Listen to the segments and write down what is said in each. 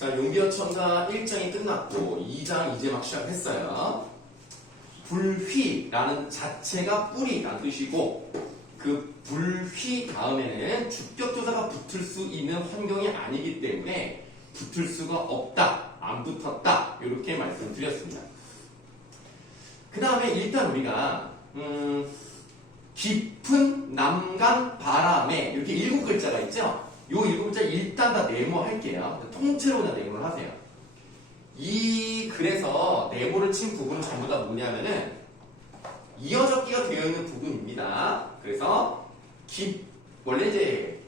자, 용비어천가 1장이 끝났고 2장 이제 막 시작했어요. 불휘라는 자체가 뿌리라는 뜻이고 그 불휘 다음에는 주격조사가 붙을 수 있는 환경이 아니기 때문에 붙을 수가 없다, 안 붙었다 이렇게 말씀드렸습니다. 그 다음에 일단 우리가 깊은 남강 바람에 이렇게 7글자가 있죠? 요 7글자 일단 다 네모할게요. 통째로 그냥 네모를 하세요. 그래서 네모를 친 부분은 전부 다 뭐냐면은 이어적기가 되어 있는 부분입니다. 그래서 원래 이제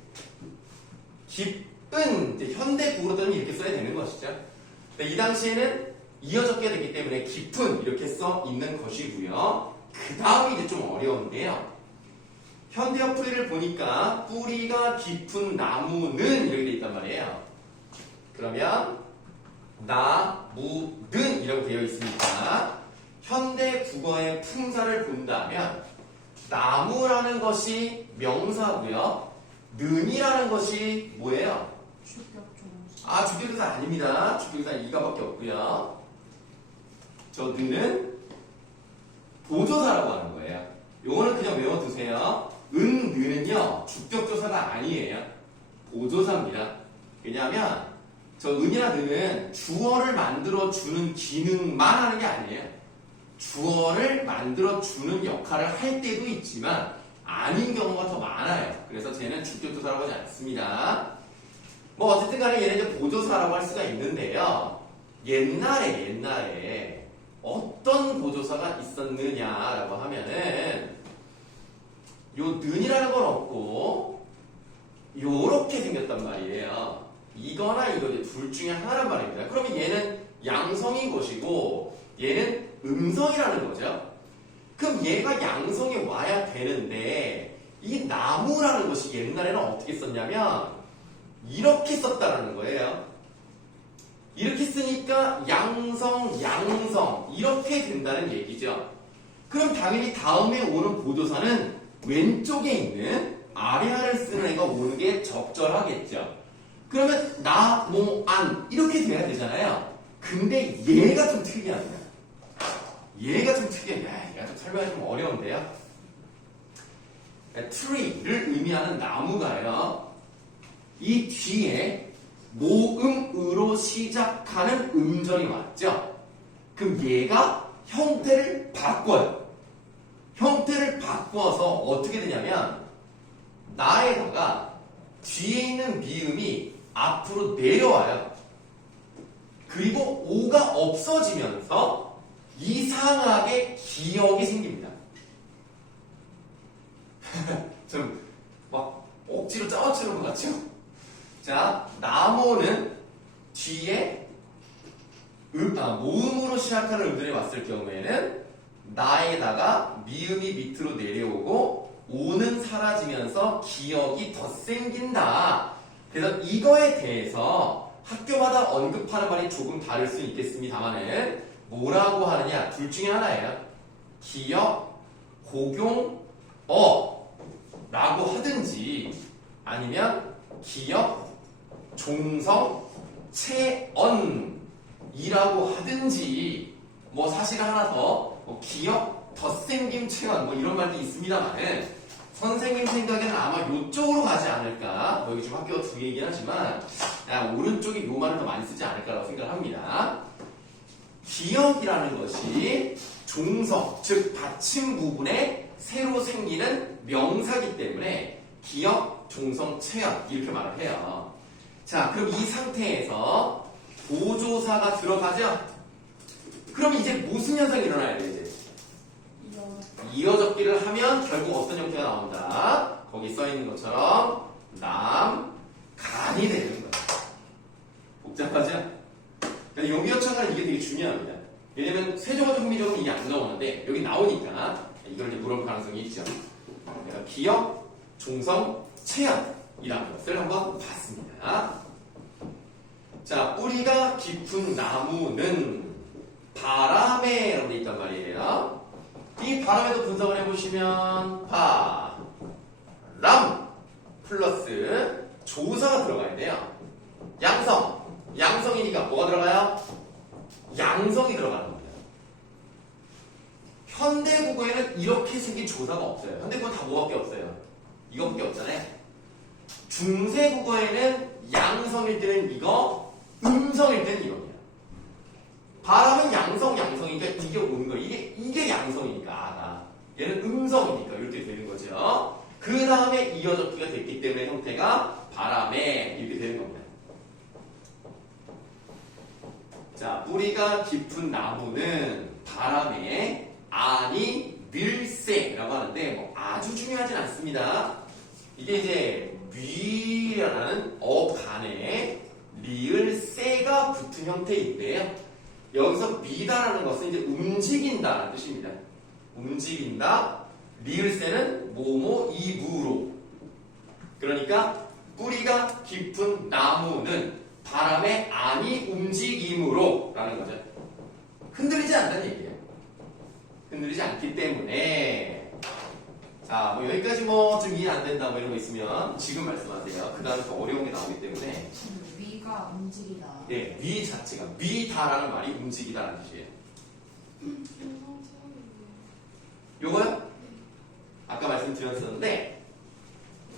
깊은 현대 구어로는 이렇게 써야 되는 것이죠. 이 당시에는 이어적기가 되기 때문에 깊은 이렇게 써 있는 것이고요. 그 다음이 이제 좀 어려운데요. 현대어 풀이를 보니까 뿌리가 깊은 나무는 이렇게 돼 있단 말이에요. 그러면 나무는 이라고 되어 있으니까 현대 국어의 품사를 본다면 나무라는 것이 명사고요. 는이라는 것이 뭐예요? 주격조사 아닙니다. 주격조사 이가밖에 없고요. 저 는은 보조사라고 하는 거예요. 요거는 그냥 외워두세요. 는은요 주격조사가 아니에요. 보조사입니다. 왜냐하면 저 은이나 는은 주어를 만들어주는 기능만 하는 게 아니에요. 주어를 만들어주는 역할을 할 때도 있지만 아닌 경우가 더 많아요. 그래서 쟤는 주격조사라고 하지 않습니다. 뭐 어쨌든 간에 얘는 이제 보조사라고 할 수가 있는데요. 옛날에 어떤 보조사가 있었느냐라고 하면은 요 는이라는 건 없고 요렇게 생겼단 말이에요. 이거나 이거 둘 중에 하나란 말입니다. 그러면 얘는 양성인 것이고 얘는 음성이라는 거죠. 그럼 얘가 양성이 와야 되는데 이 나무라는 것이 옛날에는 어떻게 썼냐면 이렇게 썼다라는 거예요. 이렇게 쓰니까 양성 이렇게 된다는 얘기죠. 그럼 당연히 다음에 오는 보조사는 왼쪽에 있는 아래아를 쓰는 애가 오는 게 적절하겠죠. 그러면 나, 모, 안 이렇게 돼야 되잖아요. 근데 얘가 좀 특이합니다. 얘가 좀 설명이 좀 어려운데요. tree를 의미하는 나무가요. 이 뒤에 모음으로 시작하는 음절이 왔죠. 그럼 얘가 형태를 바꿔요. 형태를 바꿔서 어떻게 되냐면 나에다가 뒤에 있는 미음이 앞으로 내려와요. 그리고 오가 없어지면서 이상하게 기역이 생깁니다. 좀 막 억지로 짜맞추는 것 같죠? 자, 나무는 뒤에 모음으로 시작하는 음들이 왔을 경우에는 나에다가 미음이 밑으로 내려오고 오는 사라지면서 기역이 더 생긴다. 그래서 이거에 대해서 학교마다 언급하는 말이 조금 다를 수 있겠습니다만은 뭐라고 하느냐 둘 중에 하나예요. 기역, 고경, 라고 하든지 아니면 기역, 종성, 체언이라고 하든지 뭐 사실은 하나 더 기역, 덧생김, 체언 뭐 이런 말도 있습니다만은 선생님 생각에는 아마 이쪽으로 가지 않을까. 여기 지금 학교가 두 개이긴 하지만 오른쪽에 요 말을 더 많이 쓰지 않을까라고 생각합니다. 기역이라는 것이 종성, 즉 받침 부분에 새로 생기는 명사기 때문에 기역, 종성, 체언 이렇게 말을 해요. 자, 그럼 이 상태에서 보조사가 들어가죠? 그럼 이제 무슨 현상이 일어나야 돼, 이제? 이어적기를 하면 결국 어떤 형태가 나온다. 거기 써있는 것처럼 남간이 되는 거예요. 복잡하죠? 그러니까 용비어천가는 이게 되게 중요합니다. 왜냐면 세조가 흥미적으로 이게 안 나오는데 여기 나오니까 이걸 이제 물어볼 가능성이 있죠. 내가 기역, 종성, 체언이라는 것을 한번 봤습니다. 자, 뿌리가 깊은 나무는 바람에 라고 돼 있단 말이에요. 이 바람에도 분석을 해보시면 바람 플러스 조사가 들어가야 돼요. 양성 양성이니까 뭐가 들어가요? 양성이 들어가는 겁니다. 현대국어에는 이렇게 생긴 조사가 없어요. 현대국어는 다 뭐밖에 없어요? 이거밖에 없잖아요. 중세국어에는 양성일 때는 이거, 음성일 때는 이겁니다. 바람은 양성이니까 이게 오는 거예요. 이게 양성이니까 아가. 얘는 음성이니까 이렇게 되는 거죠. 그 다음에 이어적기가 됐기 때문에 형태가 바람에 이렇게 되는 겁니다. 자, 뿌리가 깊은 나무는 바람에 아니 밀새라고 하는데 뭐 아주 중요하진 않습니다. 이게 이제 위라는 어간에 리을 새가 붙은 형태인데요. 여기서 미다라는 것은 이제 움직인다라는 뜻입니다. 움직인다. 리을 새는 뭐뭐 이무로. 그러니까 뿌리가 깊은 나무는 바람에 아니 움직임으로 라는 거죠. 흔들리지 않다는 얘기예요. 흔들리지 않기 때문에 자, 뭐 여기까지 뭐 좀 이해 안 된다 뭐 이런 거 있으면 지금 말씀하세요. 그 다음에 더 어려운 게 나오기 때문에 위가 움직이다. 네, 위 자체가 위다라는 말이 움직이다라는 뜻이에요. 요거요? 아까 말씀드렸었는데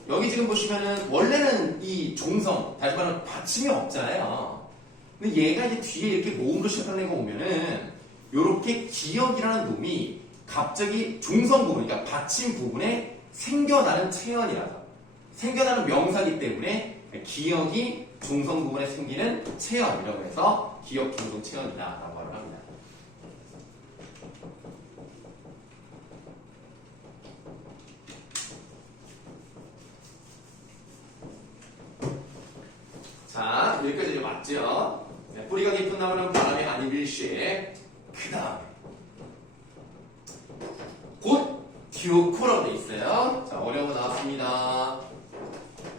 여기 지금 보시면은 원래는 이 종성 다시 말하면 받침이 없잖아요. 근데 얘가 이제 뒤에 이렇게 모음으로 시작하는 거 보면은 요렇게 기역이라는 놈이 갑자기 종성 부분, 그러니까 받침 부분에 생겨나는 체연이라서 생겨나는 명사기 때문에 기역이 종성 부분에 생기는 체연이라고 해서 기역 종성 체연이다라고 말을 합니다. 자, 여기까지 이제 맞죠? 네, 뿌리가 깊은 나무는 바람에 아니 밀쉐. 그 다음에 곧 듀코라고 돼 있어요. 자, 어려운 거 나왔습니다.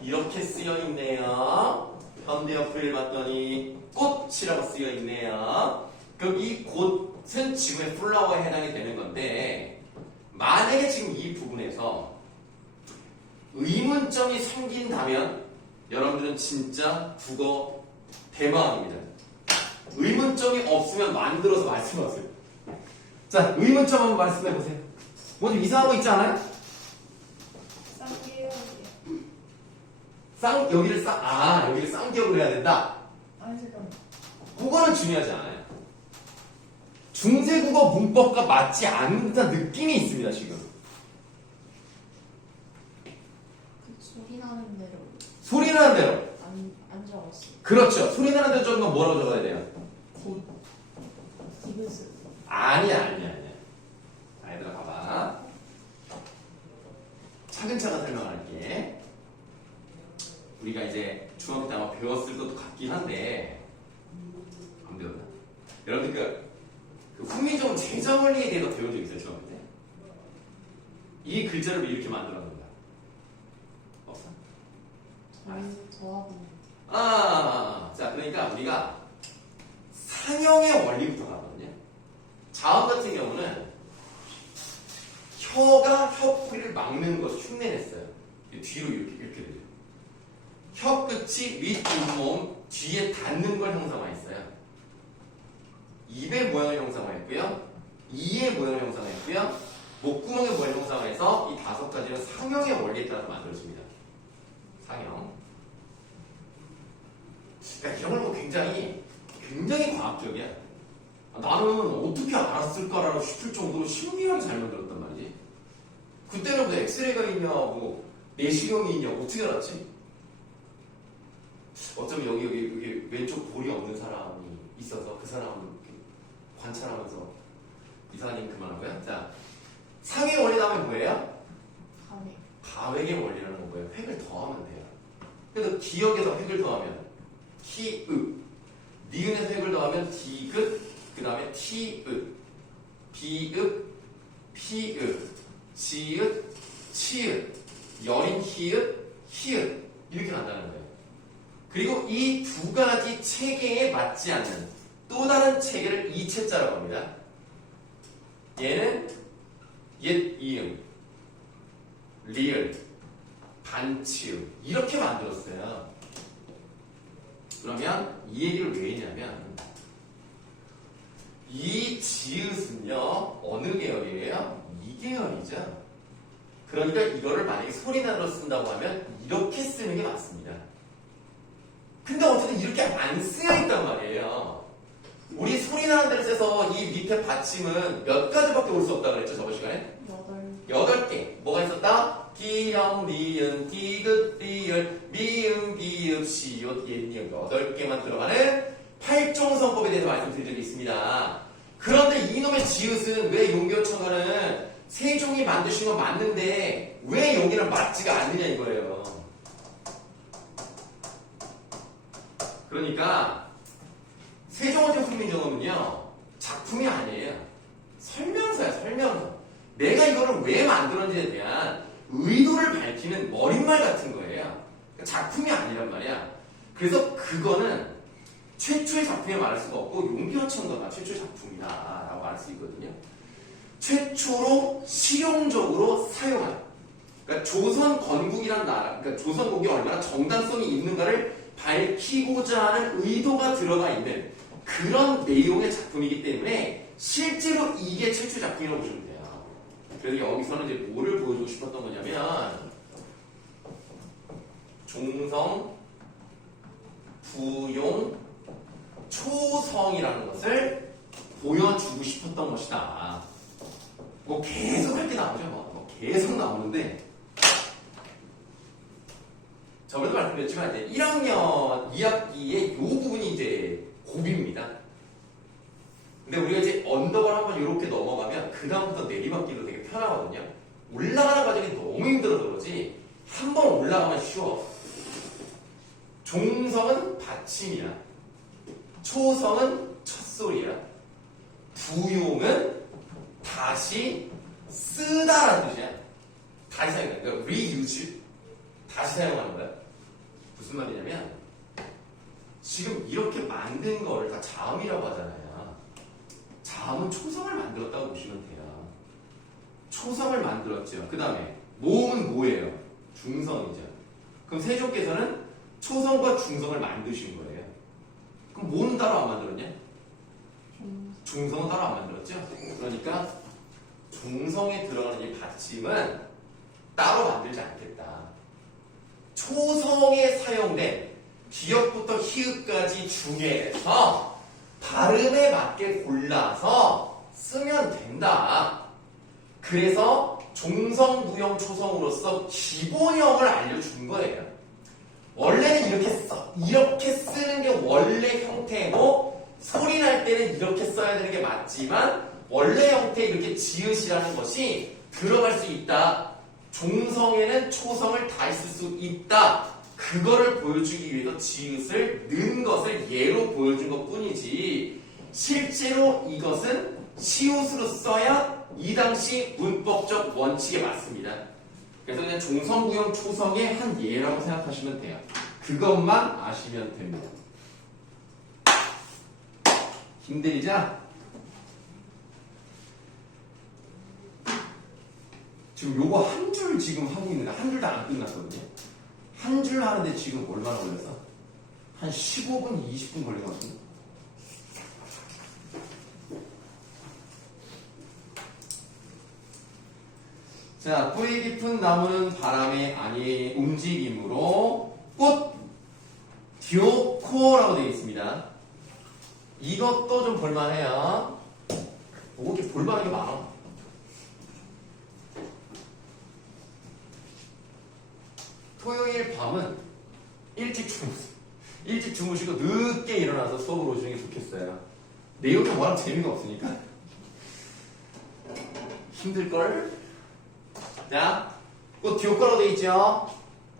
이렇게 쓰여 있네요. 현대어플을 봤더니 꽃이라고 쓰여 있네요. 그럼 이 꽃은 지금의 플라워에 해당이 되는 건데 만약에 지금 이 부분에서 의문점이 생긴다면 여러분들은 진짜 국어 대망입니다. 의문점이 없으면 만들어서 말씀하세요. 자, 의문점 한번 말씀해보세요. 뭐 좀 이상한 거 있지 않아요? 여기를 쌍기역을 해야 된다? 아니, 잠깐만. 그거는 중요하지 않아요. 중세국어 문법과 맞지 않는 듯한 느낌이 있습니다, 지금. 그 소리 나는 대로 소리 나는 대로. 안 적었어. 그렇죠. 소리 나는 대로 적으면 뭐라고 적어야 돼요? 디귿을. 아니야. 자, 얘들아 봐봐. 차근차근 설명할게. 우리가 이제 중학교 때 아마 배웠을 것도 같긴 한데 안 배웠나? 여러분들 그 훈민정음 제자원리에 대해서 배운 적 있어요, 중학교 때? 이 글자를 왜 이렇게 만들었는가? 없어? 저하고. 자, 그러니까 우리가 상형의 원리부터 가거든요. 자음 같은 경우는 혀가 혀끝을 막는 것을 흉내냈어요. 뒤로 이렇게 되죠. 혀 끝이 윗잇몸 뒤에 닿는 걸 형상화했어요. 입의 모양을 형상화했고요. 이의 모양을 형상화했고요. 목구멍의 모양을 형상화해서 이 다섯 가지는 상형의 원리에 따라서 만들어집니다. 상형. 그러니까 이런 걸 뭐 굉장히 과학적이야. 나는 어떻게 알았을까라고 싶을 정도로 신기하게 잘 만들었단 말이지. 그때는 뭐 엑스레이가 있냐, 뭐 내시경이 있냐, 어떻게 알았지? 어쩌면 여기 왼쪽 볼이 없는 사람이 있어서 그 사람을 관찰하면서 이사님 그만하고요. 자, 상의 원리 다음에 뭐예요? 가획의 원리라는 건 뭐예요? 획을 더하면 돼요. 그래서 기역에서 획을 더하면 키읍, 니은에서 획을 더하면 디귿, 그 다음에 티읍, 비읍, 피읍, 지읒, 치읒, 여린 히읗, 히읗 이렇게 간다는 거예요. 그리고 이 두 가지 체계에 맞지 않는 또 다른 체계를 이체자라고 합니다. 얘는 옛 이음, 리을, 반치음 이렇게 만들었어요. 그러면 이 얘기를 왜 했냐면 이 지읒은요 어느 계열이에요? 이 계열이죠. 그러니까 이거를 만약에 소리나로 쓴다고 하면 이렇게 쓰는 게 맞습니다. 근데 어쨌든 이렇게 안 쓰여 있단 말이에요. 우리 소리나는 데를 써서 이 밑에 받침은 몇 가지밖에 올 수 없다 그랬죠 저번 시간에? 8개. 뭐가 있었다? 기영, 리은, 디귿, 리을, 미음, 비읍, 시옷, 옛니은 8개만 들어가는 8종성법에 대해서 말씀드린 적이 있습니다. 그런데 이놈의 지읒은 왜 용교청가는 세종이 만드신 건 맞는데 왜 여기는 맞지가 않느냐 이거예요. 그러니까 세종어제 훈민정음은요 작품이 아니에요. 설명서야 설명서. 내가 이거를 왜 만들었는지에 대한 의도를 밝히는 머릿말 같은 거예요. 작품이 아니란 말이야. 그래서 그거는 최초의 작품에 말할 수가 없고 용기어천가가 최초의 작품이다 라고 말할 수 있거든요. 최초로 실용적으로 사용한, 그러니까 조선 건국이란 나라, 그러니까 조선국이 얼마나 정당성이 있는가를 밝히고자 하는 의도가 들어가 있는 그런 내용의 작품이기 때문에 실제로 이게 최초 작품이라고 보시면 돼요. 그래서 여기서는 이제 뭐를 보여주고 싶었던 거냐면 종성, 부용, 초성이라는 것을 보여주고 싶었던 것이다. 뭐 계속 할 게 나오죠. 뭐 계속 나오는데 저번에도 말씀드렸지만 이제 1학년 2학기의 이 부분이 이제 고비입니다. 근데 우리가 이제 언덕을 한번 이렇게 넘어가면 그 다음부터 내리막길도 되게 편하거든요. 올라가는 과정이 너무 힘들어서 그러지 한 번 올라가면 쉬워. 종성은 받침이야. 초성은 첫소리야. 부용은 다시 쓰다라는 뜻이야. 다시 사용하는 거야. 그러니까 reuse. 다시 사용하는 거야. 무슨 말이냐면 지금 이렇게 만든 거를 다 자음이라고 하잖아요. 자음은 초성을 만들었다고 보시면 돼요. 초성을 만들었죠. 그 다음에 모음은 뭐예요? 중성이죠. 그럼 세종께서는 초성과 중성을 만드신 거예요. 그럼 뭐는 따로 안 만들었냐? 중성은 따로 안 만들었죠. 그러니까 중성에 들어가는 이 받침은 따로 만들지 않겠다. 초성에 사용된 기역부터 히읗까지 중에서 발음에 맞게 골라서 쓰면 된다. 그래서 종성, 부형, 초성으로서 기본형을 알려준 거예요. 원래는 이렇게 쓰는 게 원래 형태고 소리 날 때는 이렇게 써야 되는 게 맞지만 원래 형태 이렇게 지읒이라는 것이 들어갈 수 있다. 종성에는 초성을 다 있을 수 있다. 그거를 보여주기 위해서 지읒을 넣은 것을 예로 보여준 것 뿐이지 실제로 이것은 시옷으로 써야 이 당시 문법적 원칙에 맞습니다. 그래서 그냥 종성부형 초성의 한 예라고 생각하시면 돼요. 그것만 아시면 됩니다. 힘들이자 지금 요거 한 줄 지금 하고 있는데 한 줄도 안 끝났거든요. 한 줄 하는데 지금 얼마나 걸려서? 한 15분, 20분 걸린 것 같은데. 자, 뿌리 깊은 나무는 바람의 아니 움직임으로 꽃 디오코라고 되어 있습니다. 이것도 좀 볼만해요. 뭐 이렇게 볼만한 게 많아. 토요일 밤은 일찍 주무시고 늦게 일어나서 수업을 오시는 게 좋겠어요. 내용이 워낙 재미가 없으니까. 힘들걸? 자, 그 디오코라고 되어 있죠?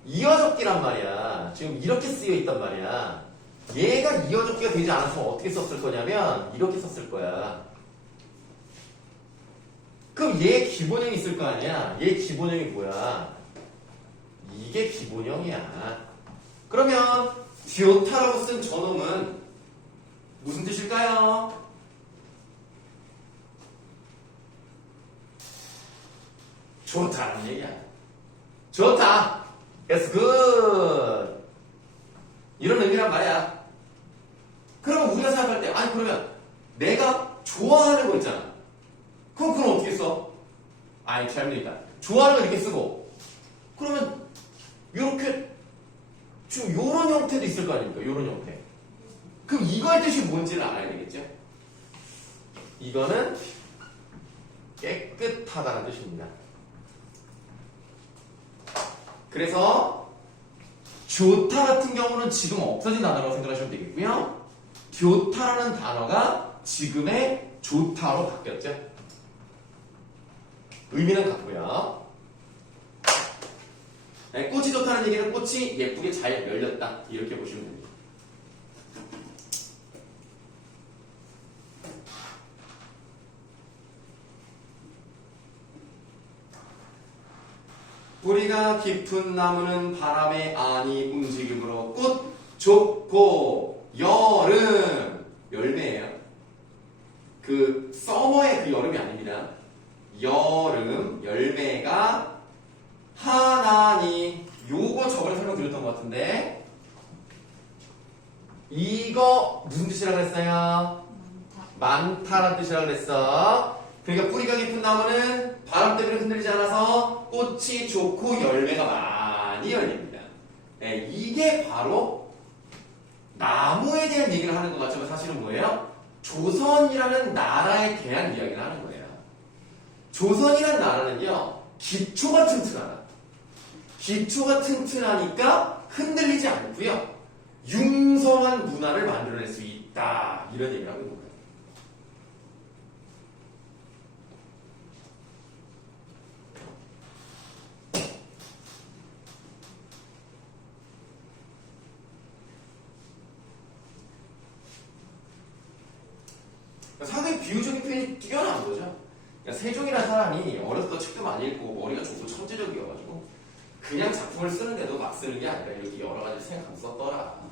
이어적기란 말이야. 지금 이렇게 쓰여 있단 말이야. 얘가 이어적기가 되지 않았으면 어떻게 썼을 거냐면 이렇게 썼을 거야. 그럼 얘 기본형이 있을 거 아니야? 얘 기본형이 뭐야? 이게 기본형이야. 그러면 디오타라고 쓴 저놈은 무슨 뜻일까요? 좋다는 얘기야. 좋다. It's good. 이런 의미란 말이야. 그러면 내가 좋아하는 거 있잖아. 그럼 그건 어떻게 써? 아니 잘못됐다. 좋아하는 거 이렇게 쓰고 그러면 이렇게 지금 요런 형태도 있을 거 아닙니까? 요런 형태. 그럼 이거의 뜻이 뭔지를 알아야 되겠죠? 이거는 깨끗하다는 뜻입니다. 그래서 좋다 같은 경우는 지금 없어진 단어라고 생각하시면 되겠고요. 좋다라는 단어가 지금의 좋다로 바뀌었죠. 의미는 같고요. 네, 꽃이 좋다는 얘기는 꽃이 예쁘게 잘 열렸다 이렇게 보시면 됩니다. 뿌리가 깊은 나무는 바람의 안이 움직임으로 꽃 좋고 여름 열매예요. 그 서머의 그 여름이 아닙니다. 여름 열매가 하나니 요거 저번에 설명드렸던 것 같은데 이거 무슨 뜻이라고 했어요? 많다라는 뜻이라고 그랬어. 그러니까 뿌리가 깊은 나무는 바람 때문에 흔들리지 않아서 꽃이 좋고 열매가 많이 열립니다. 네, 이게 바로 나무에 대한 얘기를 하는 것 같지만 사실은 뭐예요? 조선이라는 나라에 대한 이야기를 하는 거예요. 조선이라는 나라는요, 기초가 튼튼하다. 기초가 튼튼하니까 흔들리지 않고요, 융성한 문화를 만들어낼 수 있다. 이런 얘기를 하고 있는 거예요. 상당히 비유적인 표현이 뛰어난 거죠. 그러니까 세종이라는 사람이 어렸을 때 책도 많이 읽고 머리가 좋고 천재적이어가지고 그냥 작품을 쓰는데도 막 쓰는 게 아니라 이렇게 여러 가지 생각하고 썼더라.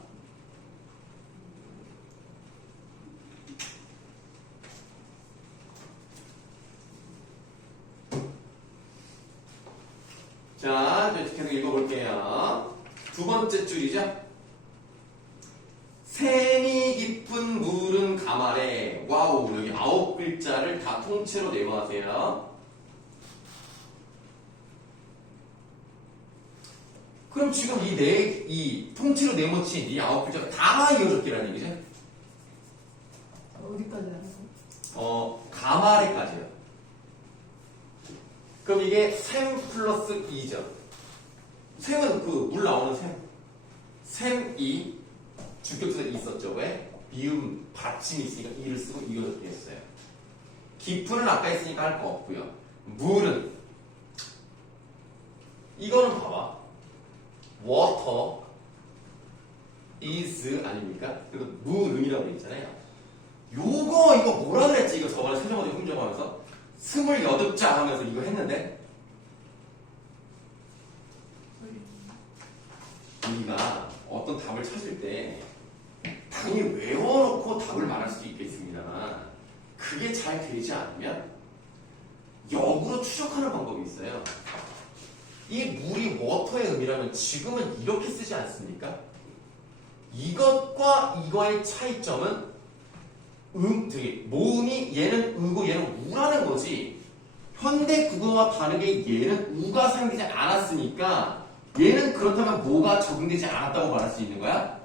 자, 이제 계속 읽어볼게요. 두 번째 줄이죠. 샘이 깊은 물은 가말에. 와우, 여기 9글자를 다 통째로 내모하세요. 그럼 지금 이 통째로 네모친 이 9글자가 다 이어졌기라는 얘기죠? 어디까지 하는 거? 가말에까지요. 그럼 이게 샘 플러스 이죠. 샘은 그 물 나오는 샘. 샘이 주격수가 있었죠. 왜? 비음 받침이 있으니까 이를 쓰고 이걸 적게 했어요. 깊은은 아까 했으니까 할 거 없고요. 물은 이거는 봐봐. water is 아닙니까? 그리고 물음이라고 있잖아요. 이거 뭐라 그랬지? 이거 저번에 세정어디 흥정하면서 28자 하면서 이거 했는데 우리가 어떤 답을 찾을 때 당연히 외워놓고 답을 말할 수도 있겠습니다만 그게 잘 되지 않으면 역으로 추적하는 방법이 있어요. 이 물이 워터의 의미라면 지금은 이렇게 쓰지 않습니까? 이것과 이거의 차이점은 모음이 얘는 의고 얘는 우라는 거지. 현대 국어와 다르게 얘는 우가 사용되지 않았으니까 얘는 그렇다면 뭐가 적용되지 않았다고 말할 수 있는 거야?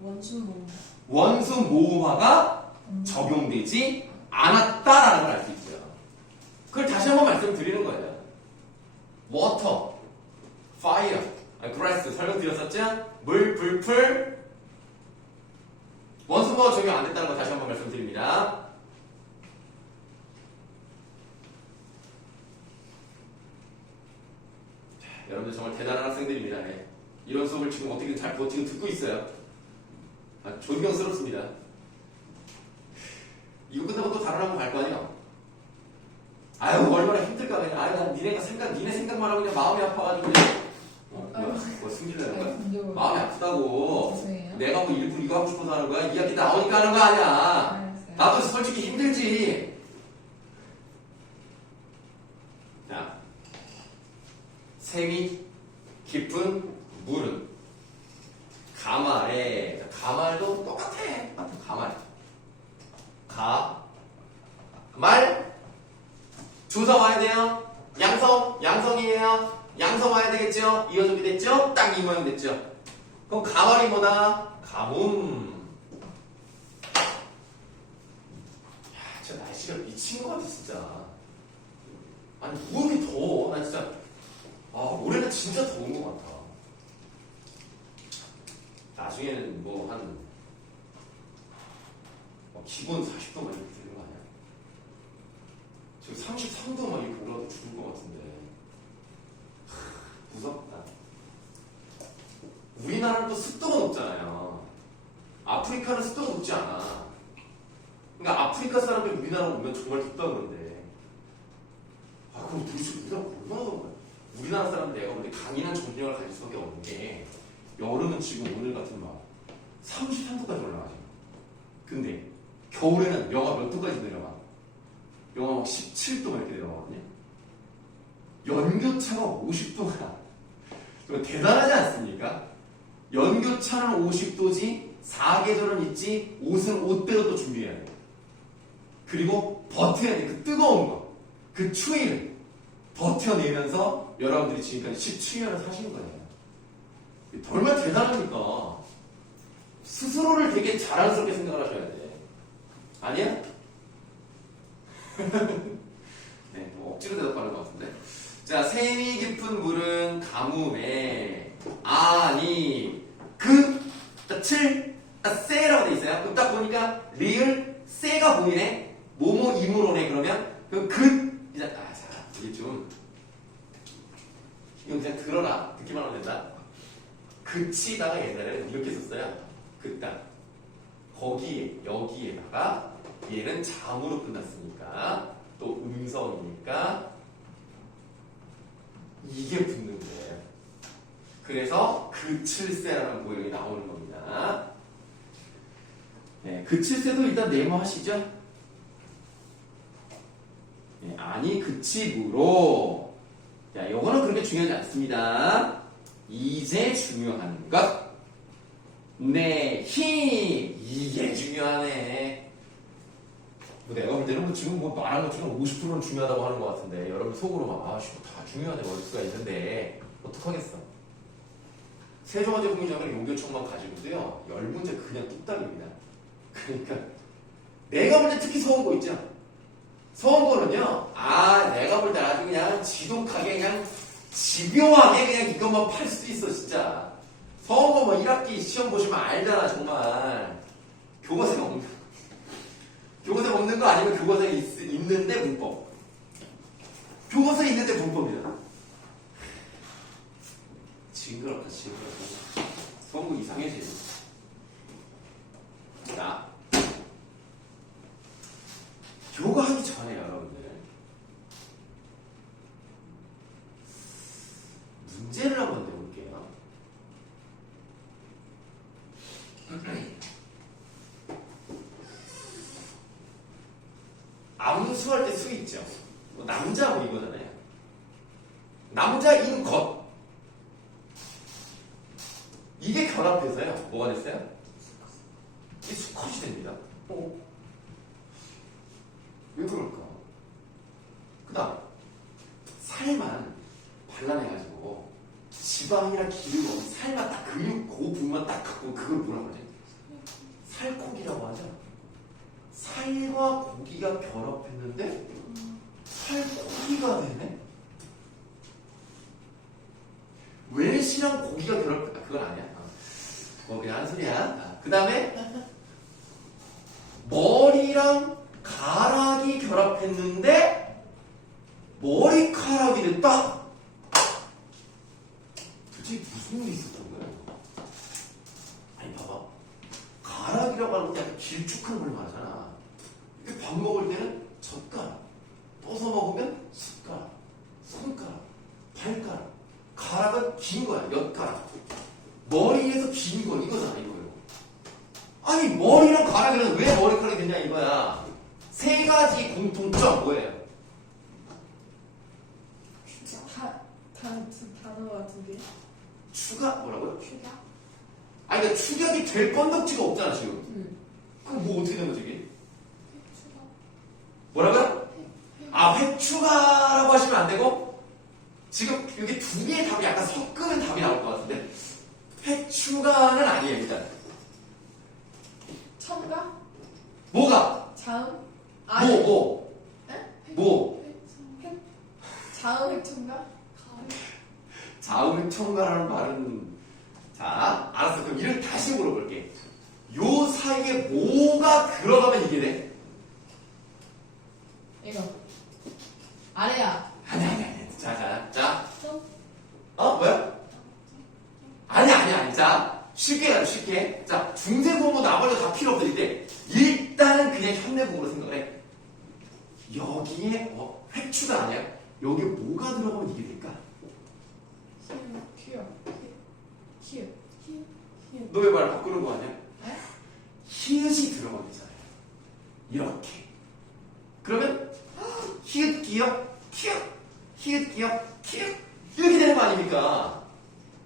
원순 모음. 원수 모음화가 적용되지 않았다라는 걸 알 수 있어요. 그걸 다시 한번 말씀드리는 거예요. water, fire, grass 설명드렸었죠? 물, 불풀, 원수 모음화 적용 안 됐다는 거 다시 한번 말씀드립니다. 여러분들 정말 대단한 학생들입니다. 네. 이런 수업을 지금 어떻게 잘 지금 듣고 있어요. 존경스럽습니다. 이거 끝나고 또 다른 학원 갈 거 아니야? 아유, 얼마나 힘들까 그냥. 아유, 난 니네 생각만 하고 그냥 마음이 아파가지고 그냥. 뭐야? 숨기려는 거야? 마음이 아프다고. 죄송해요. 내가 뭐 일부러 이거 하고 싶어서 하는 거야? 이 학기 나오니까 하는 거 아니야. 알았어요. 나도 솔직히 힘들지. 자, 샘이 깊은 물은 가말에. 가말도 똑같아. 가말. 말. 조사 와야 돼요. 양성이에요. 양성 와야 되겠죠? 이어주기 됐죠? 딱 이 모양 됐죠? 그럼 가말이 뭐다? 가뭄. 야, 진짜 날씨가 미친 것 같아, 진짜. 아니, 뭐 이렇게 더워? 나 진짜. 올해는 진짜 더운 것 같아. 나중에는 뭐 기본 40도 막 이렇게 되는 거 아니야? 지금 33도 막 이렇게 올라도 죽을 것 같은데. 무섭다. 우리나라는 또 습도가 높잖아요. 아프리카는 습도가 높지 않아. 그러니까 아프리카 사람들이 우리나라 오면 정말 덥다 그러는데. 그럼 도대체 우리나라 얼마나 더운 거야? 우리나라 사람들 내가 볼 때 강인한 정신력을 가질 수밖에 없는 게 여름은 지금 오늘 같은 막 33도까지 올라가죠. 근데 겨울에는 영하 몇 도까지 내려가? 영하 막 17도 이렇게 내려가거든요. 연교차가 50도가 대단하지 않습니까? 연교차는 50도지, 사계절은 있지, 옷은 옷대로 또 준비해야 돼. 그리고 버텨야 돼. 그 뜨거운 거, 그 추위를 버텨내면서 여러분들이 지금까지 17년을 사시는 거예요. 얼마나 대단합니까? 스스로를 되게 자랑스럽게 생각을 하셔야 돼. 아니야? 네, 뭐 억지로 대답하는 것 같은데. 자, 샘이 깊은 물은 가뭄에 아니 세라고 돼 있어요. 그럼 딱 보니까 리을 세가 보이네. 뭐뭐 이문호네. 그러면 이게 좀 이건 그냥 들어라. 듣기만 하면 된다. 그치다가 옛날에는 이렇게 썼어요. 그딱 거기에 여기에다가 얘는 자음으로 끝났으니까 또 음성이니까 이게 붙는 거예요. 그래서 그칠세라는 모형이 나오는 겁니다. 네, 그칠세도 일단 네모하시죠? 네, 아니 그치므로. 자, 요거는 그렇게 중요하지 않습니다. 이제 중요한 것. 내 힘. 이게 중요하네. 내가 볼 때는 지금 말한 것처럼 50%는 중요하다고 하는 것 같은데 여러분 속으로 다 중요하네 뭐 수가 있는데 어떡하겠어. 세종화재 공인장을 용교총만 가지고도요 10문제 그냥 뚝딱입니다. 그러니까 내가 볼 때 특히 서원고 있죠. 서원고는요 내가 볼 때 아주 그냥 지독하게 그냥 집요하게 그냥 이것만 팔 수도 있어 진짜. 서원고 뭐 1학기 시험 보시면 알잖아 정말. 교과서에 없는 거 아니면 교과서에 있는데 문법. 교과서에 있는데 문법이잖아. 징그럽다. 성구 이상해지네. 자, 요거 하기 전에 여러분들 문제를 한번 내볼게요. 암수할 때 수 있죠. 남자 뭐 이거잖아요. 남자인 것. 이게 결합해서요. 뭐가 됐어요? 이게 수컷이 됩니다. 왜 그럴까? 그 다음 살만 발라내가지고 지방이랑 기름 없이 살만 딱 근육 그 부분만 딱 갖고 그걸 뭐라 그러지? 살코기라고 하죠. 살과 고기가 결합했는데 살코기가 되네? 왜 씨랑 고기가 결합했다? 그건 아니야. 뭐 그냥 한 소리야. 그 다음에 머리랑 가락이 결합했는데 머리카락이 됐다? 도대체 무슨 일이 있었던 거야? 아니 봐봐. 가락이라고 하는 건 약간 길쭉한 걸 말하잖아. 밥 먹을 때는 젓가락, 떠서 먹으면 숟가락, 손가락, 발가락. 가락은 긴 거야, 엿가락. 머리에서 긴 거, 이거잖아, 이거요. 아니, 머리랑 가락이랑 왜 머리카락이 됐냐, 이거야. 세 가지 공통점 뭐예요? 단어가 두 개. 추가, 뭐라고요? 추가? 아니 그러니까 축약이 될 건덕지가 없잖아 지금. 둘. 그럼 뭐 어떻게 된 거지 이게? 추가. 뭐라고요? 아 회추가라고 하시면 안 되고 지금 여기 두 개의 답이 약간 섞으면 답이 나올 것 같은데 회추가는 아니에요 일단. 첨가? 뭐가? 자음? 뭐? 에? 뭐? 자음 획첨가? 자음 첨가라는 말은 자 알았어 그럼 이를 다시 물어볼게. 요 사이에 뭐가 들어가면 이게 돼? 이거. 아래야. 아니 자 점? 뭐야? 아니 자 쉽게 가자 쉽게. 자 중세국어 나머지 다 필요 없을 때 일단은 그냥 현대국어로 생각해. 여기에 회추가 아니야. 여기에 뭐가 들어가면 이게 될까? 히읗. 히읗. 히읗. 너 왜 말 바꾸는 거 아니야? 에? 히읗이 들어가면 되잖아요. 이렇게. 그러면 히읗 기역 키읔 히읗 기역 키읔 이렇게 되는 거 아닙니까?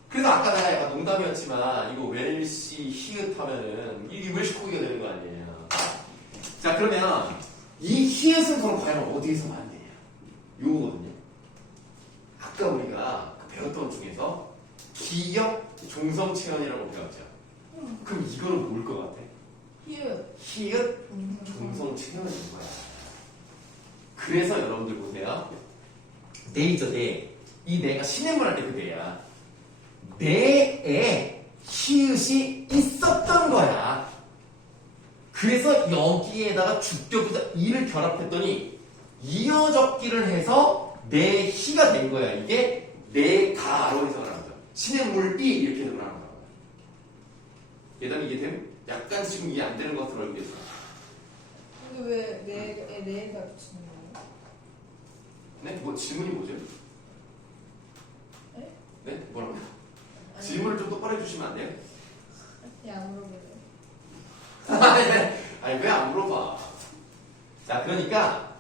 그래서 아까 내가 약간 농담이었지만 이거 웰시 히읗 하면은 이게 웰시코기가 되는 거 아니에요. 자 그러면 이 히읗은 그럼 과연 어디에서 만드냐? 요거거든요. 아까 우리가 배웠던 중에서 기역 종성체언이라고 배웠죠. 그럼 이거는 뭘 것 같아? 히읗. 히읗 종성체언인 거야. 그래서 여러분들 보세요. 내이죠 내. 이 내가 시냇물 할 때 그 내야. 내에 히읗이 있었던 거야. 그래서 여기에다가 주격부사 이를 결합했더니 이어적기를 해서 내 히가 된 거야. 이게 내가로 해석을 하는 거죠. 시냇물이 이렇게 해석을 하는 거야. 예담이 이해됨? 약간 지금 이해 안 되는 것 같은 얼굴이 있어. 근데 왜 내가 붙이는 거예요? 네? 뭐 질문이 뭐죠? 네? 네? 뭐라고? 아니, 질문을 좀 똑바로 해주시면 안 돼요? 안 물어볼래요. 아니 왜 안 물어봐? 자 그러니까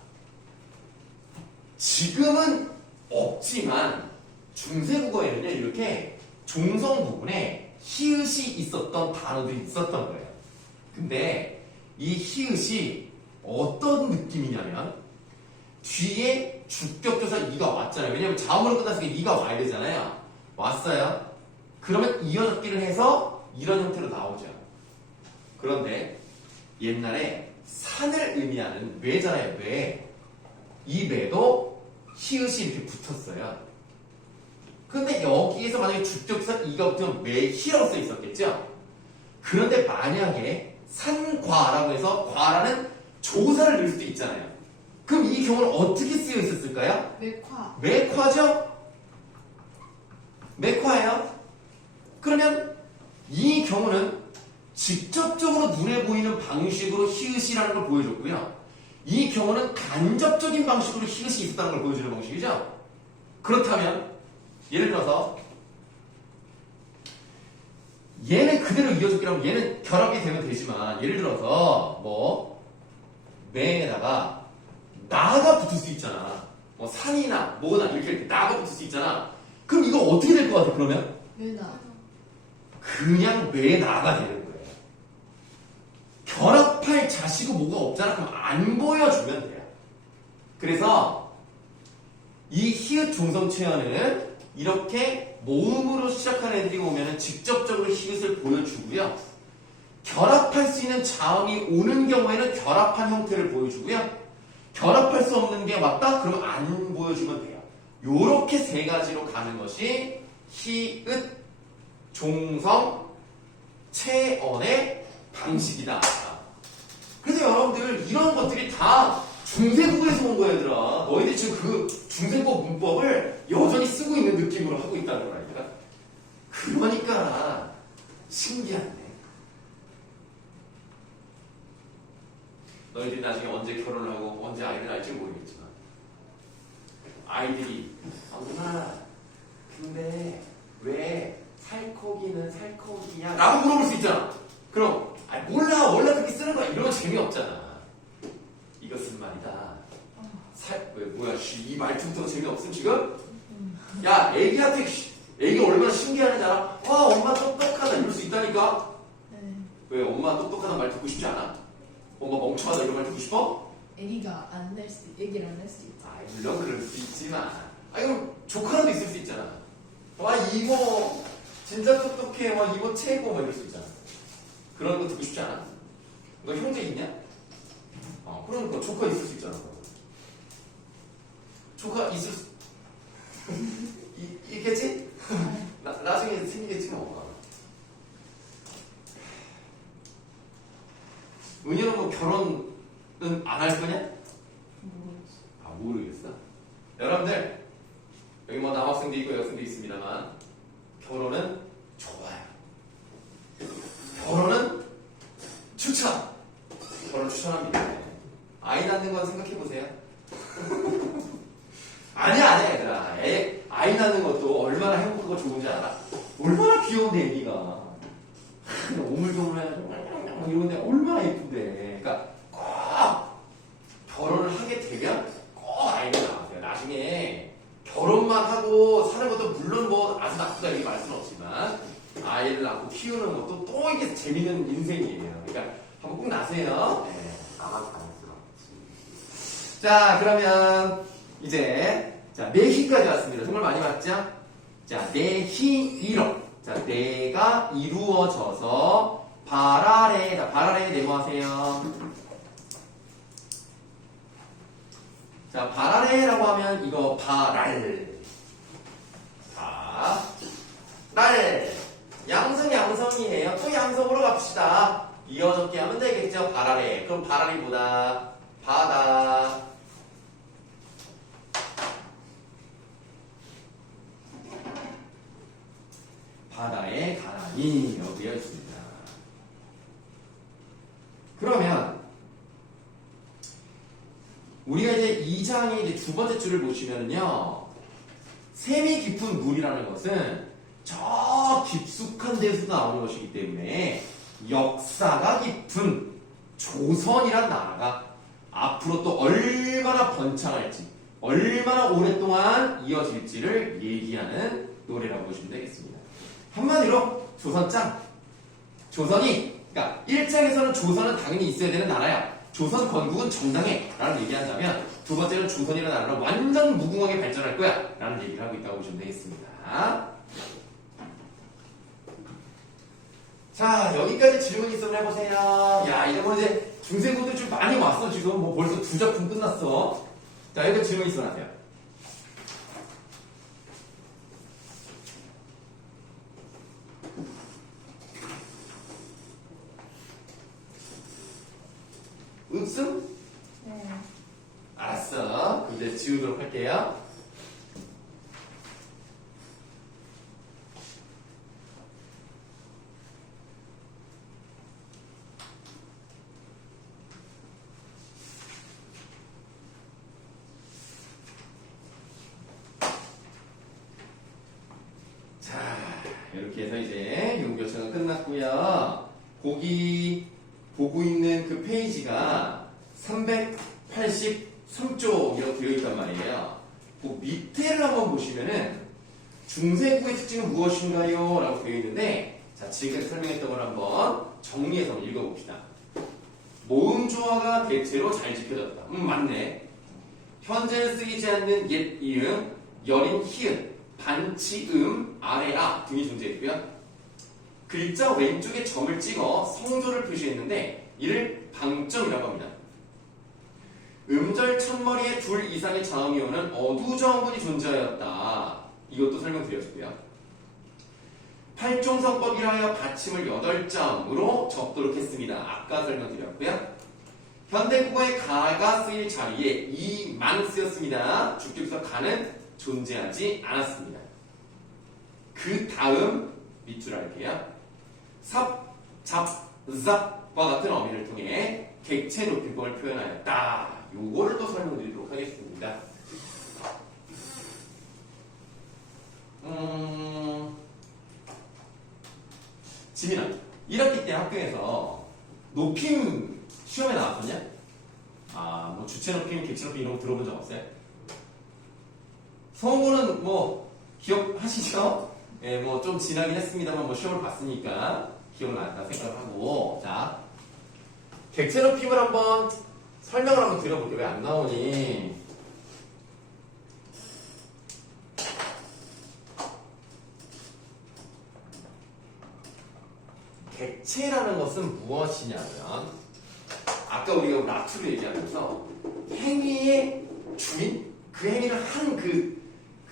지금은 없지만 중세국어에는요 이렇게 종성 부분에 히읗이 있었던 단어들이 있었던 거예요. 근데 이 히읗이 어떤 느낌이냐면 뒤에 주격조사 이가 왔잖아요. 왜냐면 자음으로 끝났으니까 이가 와야 되잖아요. 왔어요. 그러면 이어적기를 해서 이런 형태로 나오죠. 그런데 옛날에 산을 의미하는 매잖아요. 매. 이 매도 히읗이 이렇게 붙었어요. 근데 여기에서 만약에 주격사 이가 붙으면 매희라고 써 있었겠죠? 그런데 만약에 산과라고 해서 과라는 조사를 넣을 수도 있잖아요. 그럼 이 경우는 어떻게 쓰여 있었을까요? 맥화. 매과죠? 매과예요. 그러면 이 경우는 직접적으로 눈에 보이는 방식으로 히읗이라는 걸 보여줬고요. 이 경우는 간접적인 방식으로 히읗이 있었다는 걸 보여주는 방식이죠. 그렇다면 예를 들어서 얘는 그대로 이어졌기라면 얘는 결합이 되면 되지만 예를 들어서 뭐 매에다가 나가 붙을 수 있잖아. 뭐 산이나 뭐나 이렇게 나가 붙을 수 있잖아. 그럼 이거 어떻게 될 것 같아 그러면? 매나. 그냥 매나가 되는 거예요. 결합할 자시고 뭐가 없잖아. 그럼 안 보여주면 돼요. 그래서 이 히읗 종성체어는 이렇게 모음으로 시작하는 애들이 오면 직접적으로 히읗을 보여주고요. 결합할 수 있는 자음이 오는 경우에는 결합한 형태를 보여주고요. 결합할 수 없는 게 왔다? 그러면 안 보여주면 돼요. 요렇게 세 가지로 가는 것이 히읗 종성 체언의 방식이다. 그래서 여러분들 이런 것들이 다 중세국어에서 온 거야 얘들아. 너희들 지금 그 중세국어 문법을 여전히 쓰고 있는 느낌으로 하고 있다는 거라니까. 그러니까 신기한데. 너희들이 나중에 언제 결혼을 하고 언제 아이를 낳을지 모르겠지만 아이들이 엄마 근데 왜 살코기는 살코기야? 라고 물어볼 수 있잖아. 그럼 몰라 원래 그렇게 쓰는 거야. 이러면 재미없잖아. 이것은 말이다. 뭐야 이 말투부터 재미없음 지금? 야 애기한테 애기 얼마나 신기하는지 알아? 와 엄마 똑똑하다 이럴 수 있잖아. 있다니까? 네. 왜 엄마 똑똑하단 말 듣고 싶지 않아? 엄마 멍청하다 이런 말 듣고 싶어? 애기가 얘기를 안 할 수 있지. 아, 물론 그럴 수 있지만. 아, 이거 조카라도 있을 수 있잖아. 와, 이모 진짜 똑똑해. 와, 이모 최고. 막 이럴 수 있잖아. 그런 거 듣고 싶지 않아? 너 형제 있냐? 그러니까 조카 있을 수 있잖아. 조카 있을 수 있겠지? 나중에 생기겠지 뭐. 은희는 뭐 결혼은 안 할 거냐? 모르겠어. 모르겠어. 여러분들 여기 뭐 남학생도 있고 여학생도 있습니다만 결혼은 좋아요. 결혼은 추천. 결혼 추천합니다. 아이 낳는 건 생각해 보세요. 아니야 얘들아. 아이 낳는 것도 얼마나 행복하고 좋은지 알아? 얼마나 귀여운데 애기가. 오물조물해가지고 이런데 얼마나 예쁜데. 그러니까 꼭 결혼을 하게 되면 꼭 아이를 낳으세요. 나중에 결혼만 하고 사는 것도 물론 뭐 아주 나쁘다 이렇게 말 수는 없지만 아이를 낳고 키우는 것도 또 이게 재밌는 인생이에요. 그러니까 한번 꼭 나세요. 네. 나만 당했어. 자, 그러면 이제 자, 내희까지 왔습니다. 정말 많이 왔죠? 자, 내희 이뤄. 자, 내가 이루어져서 발 아래 네모하세요. 자, 발 아래라고 하면 이거 발알. 날. 양성이에요. 또 양성으로 갑시다. 이어졌게 하면 되겠죠? 발 아래. 그럼 발 아래보다 바다. 바다에 가라니 라고 되어 있습니다. 그러면 우리가 이제 2장의 이제 두 번째 줄을 보시면요, 셈이 깊은 물이라는 것은 저 깊숙한 데서도 나오는 것이기 때문에 역사가 깊은 조선이란 나라가 앞으로 또 얼마나 번창할지, 얼마나 오랫동안 이어질지를 얘기하는 노래라고 보시면 되겠습니다. 한마디로 조선짱. 조선이, 그러니까 1장에서는 조선은 당연히 있어야 되는 나라야. 조선 건국은 정당해 라는 얘기한다면 두 번째는 조선이라는 나라는 완전 무궁하게 발전할 거야 라는 얘기를 하고 있다고 보시면 되겠습니다. 자, 여기까지 질문 있으면 해보세요. 야, 이제 뭐 이제 중생분들 좀 많이 왔어. 지금 뭐 벌써 두 작품 끝났어. 자, 여기까지 질문 있으면 하세요. 없음? 네. 알았어. 이제 지우도록 할게요. 자, 이렇게 해서 이제 용교차가 끝났고요. 거기 보고 있는 그 페이지가 383쪽이라고 되어 있단 말이에요. 그 밑에를 한번 보시면은 중세구의 특징은 무엇인가요? 라고 되어 있는데, 자, 지금까지 설명했던 걸 한번 정리해서 한번 읽어봅시다. 모음조화가 대체로 잘 지켜졌다. 맞네. 현재 쓰이지 않는 옛 이음, 여린 히읗, 반치음, 아래아 등이 존재했고요. 글자 왼쪽에 점을 찍어 성조를 표시했는데 이를 방점이라고 합니다. 음절 첫머리에 둘 이상의 자음이 오는 어두저음분이 존재하였다. 이것도 설명드렸고요. 팔종성법이라 하여 받침을 8자음으로 적도록 했습니다. 아까 설명드렸고요. 현대국어의 가가 쓰일 자리에 이만 쓰였습니다. 주격서 가는 존재하지 않았습니다. 그 다음 밑줄 할게요. 삽, 잡, zap과 같은 어미를 통해 객체 높임법을 표현하였다. 요거를 또 설명드리도록 하겠습니다. 지민아, 1학기 때 학교에서 높임 시험에 나왔었냐? 뭐 주체 높임, 객체 높임 이런 거 들어본 적 없어요? 성우는 뭐 기억하시죠? 예, 뭐 좀 지나긴 했습니다만 뭐 시험을 봤으니까 기억난다 생각하고. 자, 객체 높임을 한번 설명을 한번 드려볼게요. 왜 안 나오니? 객체라는 것은 무엇이냐면, 아까 우리가 라투를 얘기하면서 행위의 주인? 그 행위를 한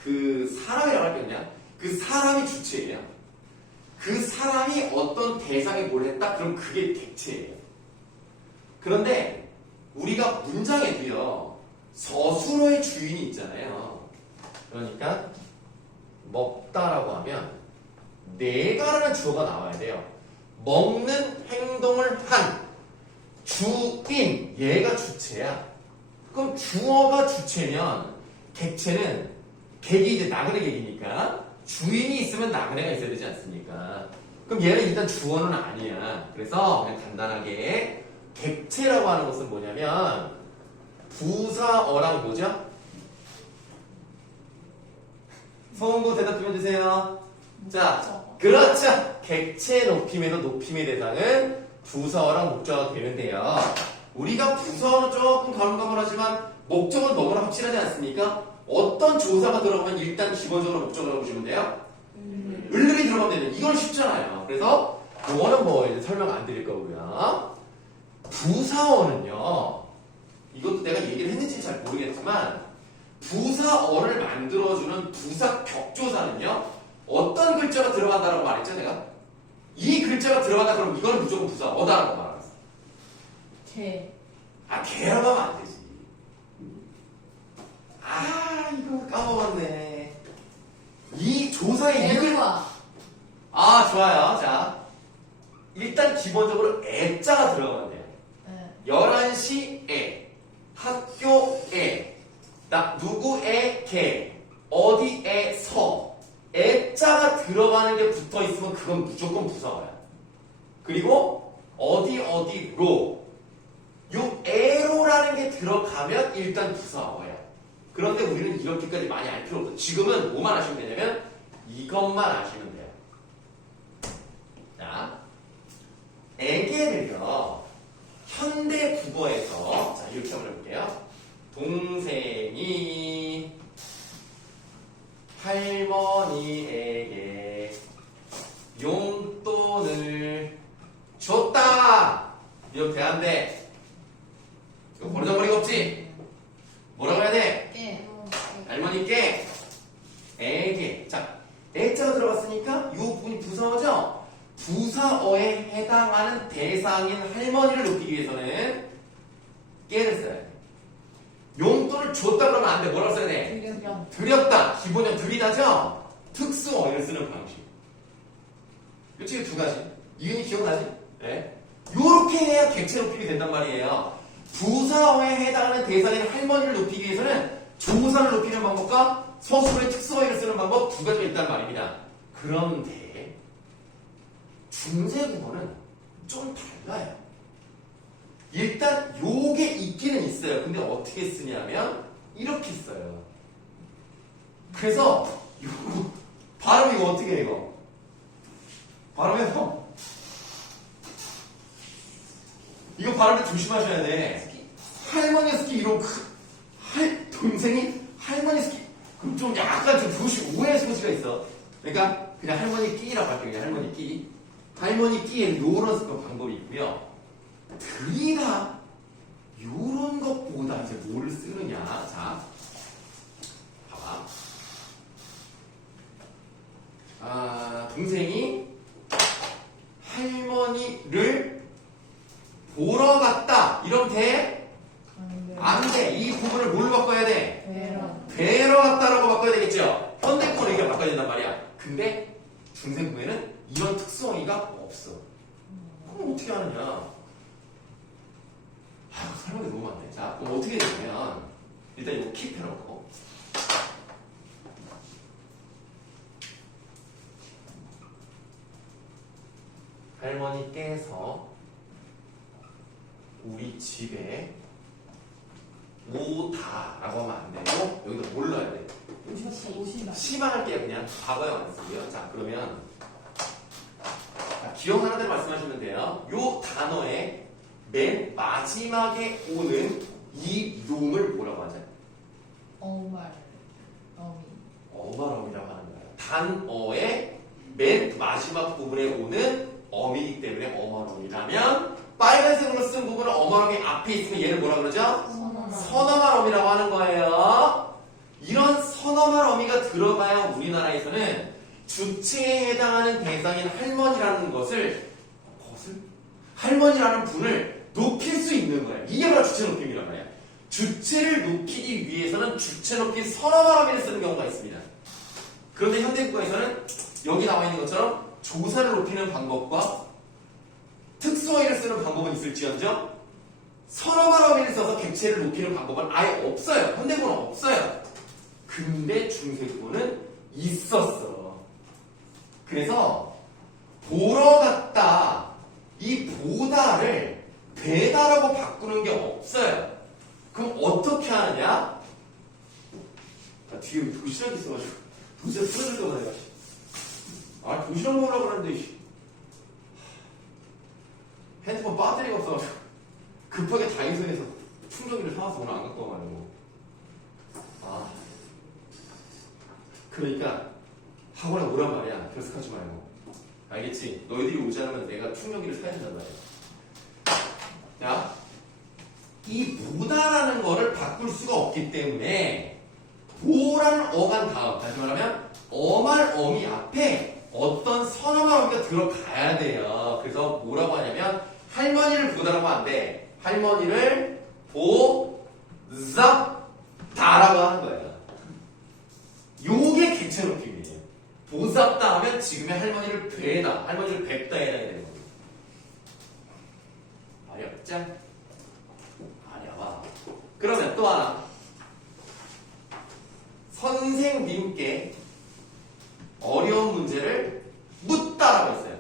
그 사람이라고 할 게 그냥 그 사람이 주체예요. 그 사람이 어떤 대상에 뭘 했다? 그럼 그게 객체예요. 그런데 우리가 문장에도요, 서술어의 주인이 있잖아요. 그러니까 먹다라고 하면 내가라는 주어가 나와야 돼요. 먹는 행동을 한 주인, 얘가 주체야. 그럼 주어가 주체면 객체는 객이 이제 나그네 객이니까 주인이 있으면 나그네가 있어야 되지 않습니까? 그럼 얘는 일단 주어는 아니야. 그래서 그냥 간단하게 객체라고 하는 것은 뭐냐면 부사어랑 뭐죠? 성우 대답 좀 해주세요. 자, 그렇죠. 객체 높임에서 높임의 대상은 부사어랑 목적어가 되는데요. 우리가 부사어는 조금 가물가물하지만 목적은 너무나 확실하지 않습니까? 어떤 조사가 들어가면 일단 기본적으로 목적어라고 보시면 돼요. 을들이 들어가면 되는 이건 쉽잖아요. 그래서 이거는 뭐 이제 설명 안 드릴 거고요. 부사어는요. 이것도 내가 얘기를 했는지 잘 모르겠지만 부사어를 만들어주는 부사 격조사는요. 어떤 글자가 들어간다라고 말했죠, 내가? 이 글자가 들어간다 그러면 이거는 무조건 부사어다라고 말했어. 개. 아, 개라고 하면 안 되지. 아, 이거 까먹었네. 이 조사의 이글. 애와. 아, 좋아요. 자, 일단 기본적으로 애자가 들어가면 돼요. 네. 11시에, 학교에, 누구의 개, 어디에서, 애자가 들어가는 게 붙어 있으면 그건 무조건 부사어야. 그리고 어디로, 요 에로라는 게 들어가면 일단 부사어야. 그런데 우리는 이렇게까지 많이 알 필요 없어. 지금은 뭐만 아시면 되냐면 이것만 아시면 돼요. 자, 애게를요. 현대 국어에서 자 이렇게 한번 해볼게요. 동생이 할머니에게 용돈을 줬다. 이렇게 돼야돼. 이거 버르장머리가 없지? 뭐라고 해야 돼? 깨. 할머니께 에게. 자, 애자가 들어갔으니까 이 부분이 부사어죠? 부사어에 해당하는 대상인 할머니를 높이기 위해서는 깨를 써야 돼. 용돈을 줬다 그러면 안 돼. 뭐라고 써야 돼? 드렸다. 드렸다. 기본형 드리다죠? 특수어를 쓰는 방식. 그치? 두 가지. 이은이 기억나지? 네. 요렇게 해야 객체 높이게 된단 말이에요. 부사어에 해당하는 대상인 할머니를 높이기 위해서는 조사를 높이는 방법과 서술의 특수어를 쓰는 방법 두 가지가 있단 말입니다. 그런데 중세국어는 좀 달라요. 일단 요게 있기는 있어요. 근데 어떻게 쓰냐면 이렇게 써요. 그래서 요거 발음 이거 어떻게 해 이거? 발음해서 이거 발음을 조심하셔야 돼. 할머니 스키 이런 동생이 할머니 스키 그럼 좀 약간 좀 조심 오해할 소지가 있어. 그러니까 그냥 할머니 끼라고 할게요. 그냥 할머니 끼. 할머니 끼에는 요런 방법이 있고요. 들이다 요런 것보다 이제 뭐를 쓰느냐. 자, 봐봐. 동생이 할머니를 보러 갔다. 이러면 돼? 안 돼. 이 부분을 뭘로 바꿔야 돼? 뵈러 갔다라고 바꿔야 되겠죠? 현대국어로 이렇게 바꿔야 된단 말이야. 근데 중생국에는 이런 특성어가 없어. 그럼 어떻게 하느냐? 설명이 너무 많네. 자, 그럼 어떻게 되냐면 일단 이거 킵해놓고 할머니께서 우리 집에 오다라고 하면 안 되고 여기다 뭘 넣어야 돼? 오시다. 시만 할게요. 그냥 과거에 완쓰고요. 자, 그러면 기억나는 대로 말씀하시면 돼요. 요 단어의 맨 마지막에 오는 이 놈을 뭐라고 하죠? 어말 어미 어말어미라고 하는 거예요. 단어의 맨 마지막 부분에 오는 어미이기 때문에 어말어미라면 빨간색으로 쓴 부분은 어말어미 앞에 있으면 얘를 뭐라 그러죠? 선어말어미라고 하는 거예요. 이런 선어말어미가 들어가야 우리나라에서는 주체에 해당하는 대상인 할머니라는 할머니라는 분을 높일 수 있는 거예요. 이게 바로 주체 높임이란 말이야. 주체를 높이기 위해서는 주체 높임 선어말어미를 쓰는 경우가 있습니다. 그런데 현대국어에서는 여기 나와 있는 것처럼 조사를 높이는 방법과 특수어휘를 쓰는 방법은 있을지언정 선어말어미를 써서 객체를 높이는 방법은 아예 없어요. 현대국어는 없어요. 근데 중세국어는 있었어. 그래서 보러 갔다 이 보다를 배다라고 바꾸는 게 없어요. 그럼 어떻게 하느냐? 뒤에 도시락이 있어가지고 도시락 풀어줄까 봐 내가. 도시락 먹으려고 그러는데 핸드폰 배터리가 없어가지고 급하게 다이소에서 충전기를 사와서 오늘 안 갖고 와가지고. 그러니까 학원에 오란 말이야. 결석하지 말고. 알겠지? 너희들이 오지 않으면 내가 충전기를 사야 된단 말이야. 야, 이 보다라는 거를 바꿀 수가 없기 때문에 보라는 어간 다음, 다시 말하면 어말 어미 앞에 어떤 선어말 어미가 들어가야 돼요. 그래서 뭐라고 하냐면 할머니를 보다라고 하는데 할머니를 보잡다라고 하는 거예요. 요게 객체 높임이에요. 보잡다 하면 지금의 할머니를 뵈다, 할머니를 뵙다 해야 되는 겁니다. 어렵죠? 어려워. 그러면 또 하나. 선생님께 어려운 문제를 묻다라고 했어요.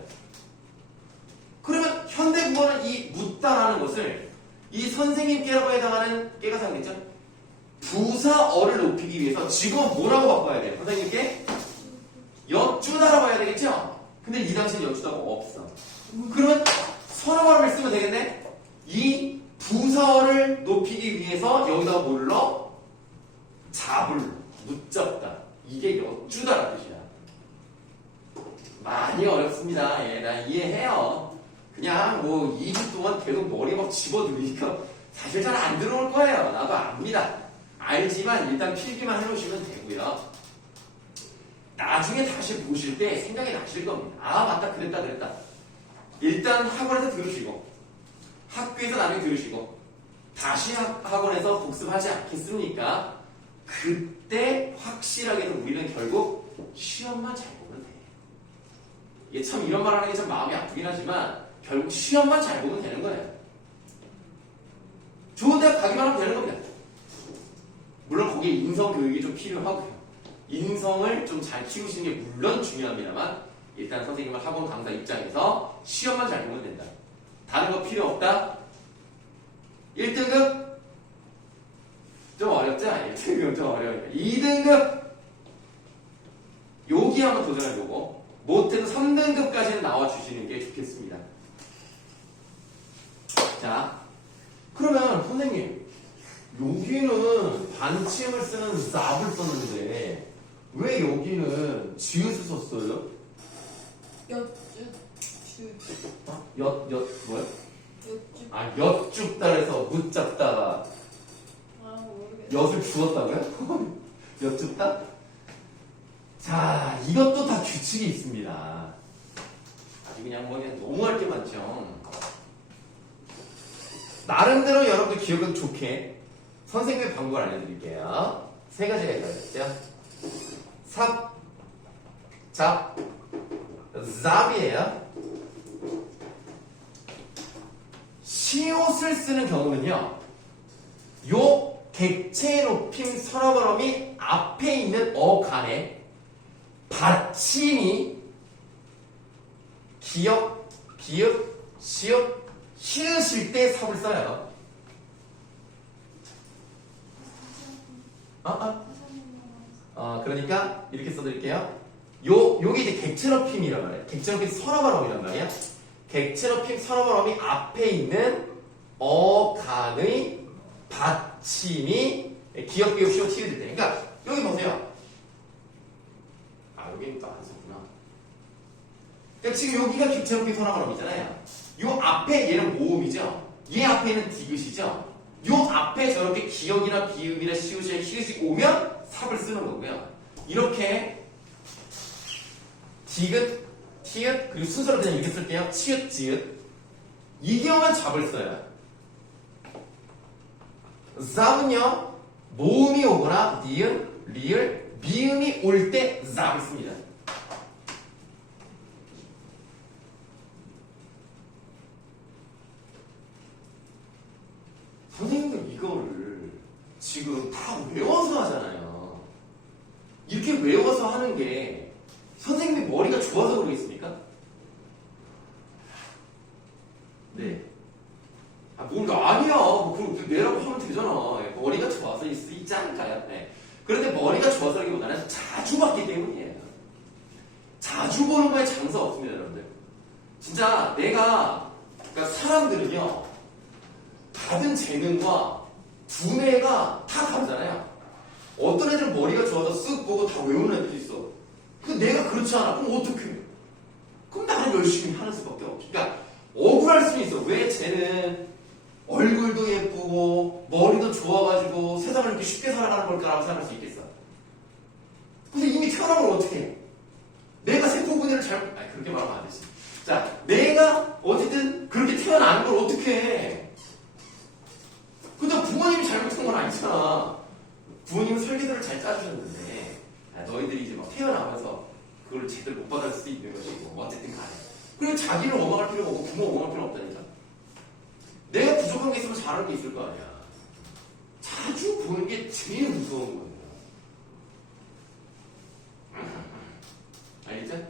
그러면 현대국어는 이 묻다라는 것을 이 선생님께라고 해당하는 깨가 사용됐죠? 부사어를 높이기 위해서 지금 뭐라고 바꿔야 돼요? 선생님께 여쭈다라고 해야 되겠죠? 근데 이 당시엔 여쭈다가 없어. 그러면 선어말을 쓰면 되겠네? 이 부사어를 높이기 위해서 여기다가 뭘 넣어? 잡을 묻잡다. 이게 여쭈다라는 뜻이야. 많이 어렵습니다. 예, 나 이해해요. 그냥 뭐 2주 동안 계속 머리에 막 집어넣으니까 사실 잘 안 들어올 거예요. 나도 압니다. 알지만 일단 필기만 해놓으시면 되고요. 나중에 다시 보실 때 생각이 나실 겁니다. 맞다, 그랬다. 일단 학원에서 들으시고 학교에서 나중에 들으시고 다시 학원에서 복습하지 않겠습니까? 그때 확실하게 우리는 결국 시험만 잘 보면 돼. 이게 참 이런 말 하는 게 참 마음이 아프긴 하지만 결국 시험만 잘 보면 되는 거예요. 좋은 대학 가기만 하면 되는 겁니다. 물론 거기에 인성 교육이 좀 필요하고요. 인성을 좀 잘 키우시는 게 물론 중요합니다만 일단 선생님은 학원 강사 입장에서 시험만 잘 보면 된다. 다른 거 필요 없다? 1등급? 좀 어렵죠? 1등급 좀 어려우니까 2등급 여기 한번 도전해보고 못해도 3등급까지는 나와주시는 게 좋겠습니다. 자, 그러면 선생님 여기는 반치음을 쓰는 쌉을 썼는데 왜 여기는 지읒을 썼어요? 뭐야? 엿줍다 해서 묻잡다가 엿을 주었다고요? 엿줍다? 자, 이것도 다 규칙이 있습니다. 아주 그냥 너무 할 게 많죠. 나름대로 여러분들 기억은 좋게 선생님의 방법을 알려드릴게요. 3가지가 있어요. 삽, 잡, 잡이에요. 시옷을 쓰는 경우는요. 요 객체 높임 선어말어미 앞에 있는 어간에 받침이 기역, 비읍, 시읍, 히읗일 때 삽을 써요. 그러니까 이렇게 써드릴게요. 요게 이제 객체럽힘이란 말이야. 객체럽힘 선어발음이란 말이야. 객체럽힘 선어발음이 앞에 있는 어간의 받침이 기역, 비역, 시옷, 티읕일 때. 그러니까 여기 보세요. 아, 여기는 또 안 썼구나. 그러니까 지금 여기가 객체럽힘 선어발음이잖아요. 요 앞에 얘는 모음이죠. 얘 앞에 있는 디귿이죠. 요 앞에 저렇게 기역이나 비읍이나 시옷이나 히읗이 오면 삽을 쓰는 거고요. 이렇게 디귿, 티읕, 그리고 순서로 그냥 이렇게 쓸게요. 치읕, 지읒. 이 경우만 잡을 써요. 삽은요, 모음이 오거나 니은, 리을, 미음이 올 때 삽을 씁니다. 선생님도 이거를 지금 다 외워서 하잖아요. 이렇게 외워서 하는 게 선생님이 머리가 좋아서 그러겠습니까? 네. 아, 뭔가 아니야. 뭐 그럼 내라고 하면 되잖아. 머리가 좋아서 있을 수 있지 않을까요? 네. 그런데 머리가 좋아서라기보다는 자주 봤기 때문이에요. 자주 보는 거에 장사 없습니다, 여러분들. 진짜 내가, 그러니까 사람들은요, 받은 재능과 두뇌가 다 다르잖아요. 어떤 애들은 머리가 좋아서 쓱 보고 다 외우는 애들도 있어. 근데 내가 그렇지 않아. 그럼 어떡해? 그럼 나는 열심히 하는 수밖에 없어. 그러니까 억울할 수는 있어. 왜 쟤는 얼굴도 예쁘고 머리도 좋아가지고 세상을 이렇게 쉽게 살아가는 걸까라고 생각할 수 있겠어. 근데 이미 태어나면 어떡해? 내가 세포분해를 아니 그렇게 말하면 안 되지. 자, 내가 어쨌든 그렇게 태어난 걸 어떡해? 근데 부모님이 잘못한 건 아니잖아. 부모님은 설계도를 잘 짜주셨는데 너희들이 이제 막 태어나면서 그걸 제대로 못 받을 수도 있는 것이고 어쨌든 간에. 그리고 자기를 원망할 필요가 없고 부모 원망할 필요가 없다니까. 내가 부족한 게 있으면 잘하는 게 있을 거 아니야. 자주 보는 게 제일 무서운 거예요. 알겠죠?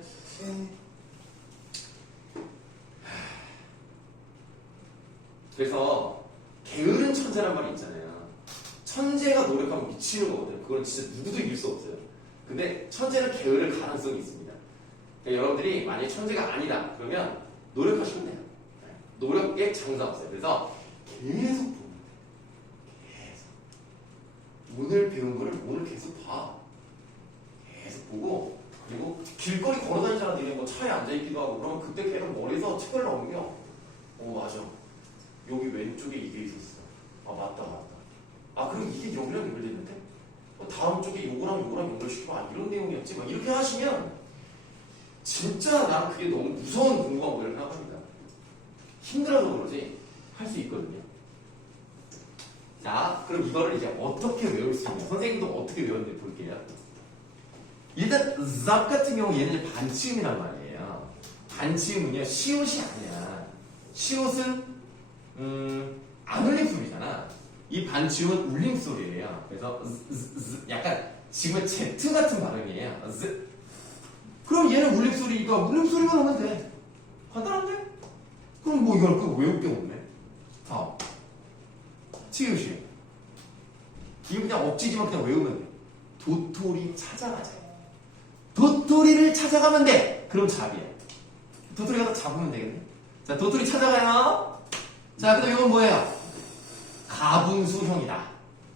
그래서 게으른 천재란 말이 있잖아요. 천재가 노력하면 미치는 거거든요. 그건 진짜 누구도 이길 수 없어요. 근데 천재는 게으를 가능성이 있습니다. 그러니까 여러분들이 만약에 천재가 아니다 그러면 노력하시면 돼요. 노력에 장사 없어요. 그래서 계속 보면 돼요. 계속. 오늘 배운 거를 오늘 계속 봐. 계속 보고 그리고 길거리 걸어다니잖아. 니네 뭐 차에 앉아있기도 하고 그러면 그때 계속 머리에서 책을 넘겨. 맞아. 여기 왼쪽에 이게 있었어. 아 맞다. 아 그럼 이게 여기랑 연결됐는데? 다음 쪽에 요거랑 연결시키고 이런 내용이었지? 막 이렇게 하시면 진짜 나는 그게 너무 무서운 공부가 오리라 생각합니다. 힘들어서 그러지 할 수 있거든요. 자, 그럼 이거를 이제 어떻게 외울 수 있냐? 선생님도 어떻게 외웠는지 볼게요. 일단 잡 같은 경우 얘는 이제 반치음이란 말이에요. 반치음은요 시옷이 아니야. 시옷은 안 울림 소리잖아. 이 반치음은 울림 소리예요. 그래서 약간 지금은 Z 같은 발음이에요. 그럼 얘는 울림 소리니까 울림 소리만 하면 돼. 간단한데? 그럼 뭐 이걸 그 외울 게 없네. 다음 치읓이 이거 그냥 억지지만 그냥 외우면 돼. 도토리 찾아가자. 도토리를 찾아가면 돼. 그럼 잡이야. 도토리 가서 잡으면 되겠네. 자, 도토리 찾아가요. 자, 그다음 이건 뭐예요? 가분수형이다.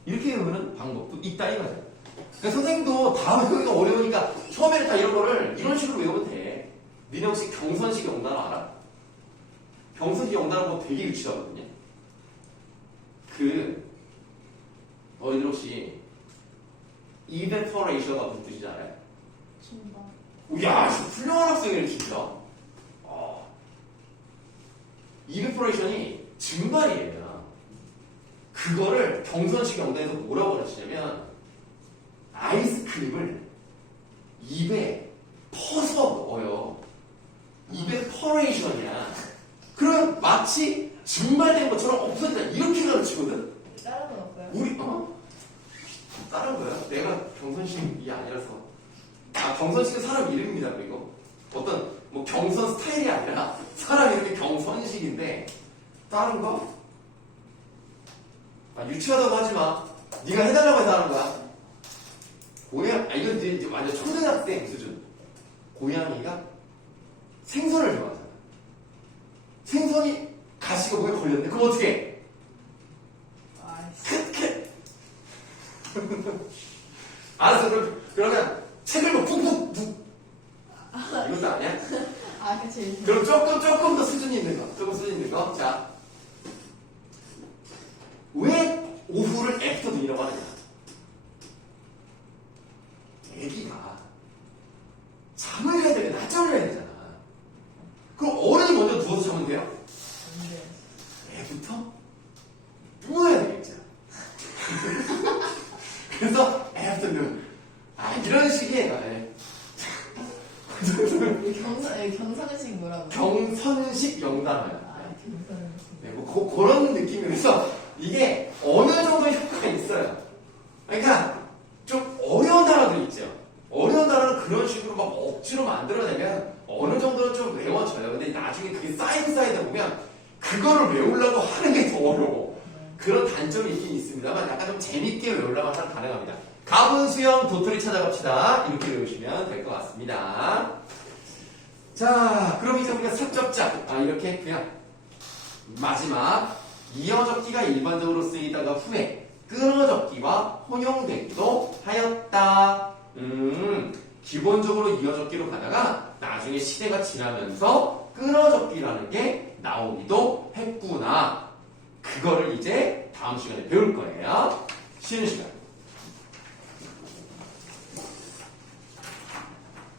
이렇게 외우는 방법도 있다 이거죠. 그러니까 선생님도 다 외우기가 어려우니까 처음에는 다 이런 거를 이런 식으로 외우면 돼. 니네 혹시 경선식 영단어 알아? 경선식 영단어 뭐 되게 유치하거든요. 너희들 혹시 evaporation가 무슨 뜻인지 알아요? 중반. 야, 훌륭한 학생이네 진짜. evaporation이 증발이에요. 그거를 경선식 영단에서 뭐라고 가르치냐면 아이스크림을 입에 퍼서 넣어요. evaporation이야. 그럼 마치 증발된 것처럼 없어진다. 이렇게 가르치거든. 따라서 넣었어요? 우리 다른 거야. 내가 경선식이 아니라서. 경선식은 사람 이름입니다. 그리고 어떤 뭐 경선 스타일이 아니라 사람 이름이 경선식인데 다른 거? 유치하다고 하지 마. 네가 해달라고 해서 하는 거야. 오해? 이건 이제 완전 초등학생 수준. 고양이가 생선을 좋아하잖아. 생선이 가시가 목에 걸렸는데 그럼 어떻게 해? 아이씨. 알았어. 그러면 책을 뭐 푹푹 이것도 아니야? 아, 그치. 그럼 조금 더 수준이 있는 거. 조금 수준 있는 거. 자, 왜 오후를 애프터 눈이라고 하느냐? 애기가 잠을 자야 되는데 낮잠을 자야 되잖아. 그럼 어른이 먼저 누워서 자면 돼요? 안 돼. 애부터 누워야 되겠죠. 그래서 애프터 눈. 아, 이런 식이에요. 경상식 뭐라고? 경선식 영단어요. 아, 경상식. 네, 뭐 그런 느낌이라서 이게 어느 정도 효과가 있어요. 그러니까 좀 어려운 단어들 있죠. 어려운 단어는 그런 식으로 막 억지로 만들어내면 어느 정도는 좀 외워져요. 근데 나중에 그게 쌓이다 보면 그거를 외우려고 하는 게 더 어려워. 그런 단점이 있긴 있습니다만 약간 좀 재밌게 외우려고 하면 가능합니다. 가분, 수형, 도토리 찾아갑시다. 이렇게 외우시면 될 것 같습니다. 자, 그럼 이제 우리가 sab접자 이렇게 그냥 마지막 이어적기가 일반적으로 쓰이다가 후에 끊어적기와 혼용되기도 하였다. 기본적으로 이어적기로 가다가 나중에 시대가 지나면서 끊어적기라는 게 나오기도 했구나. 그거를 이제 다음 시간에 배울 거예요. 쉬는 시간.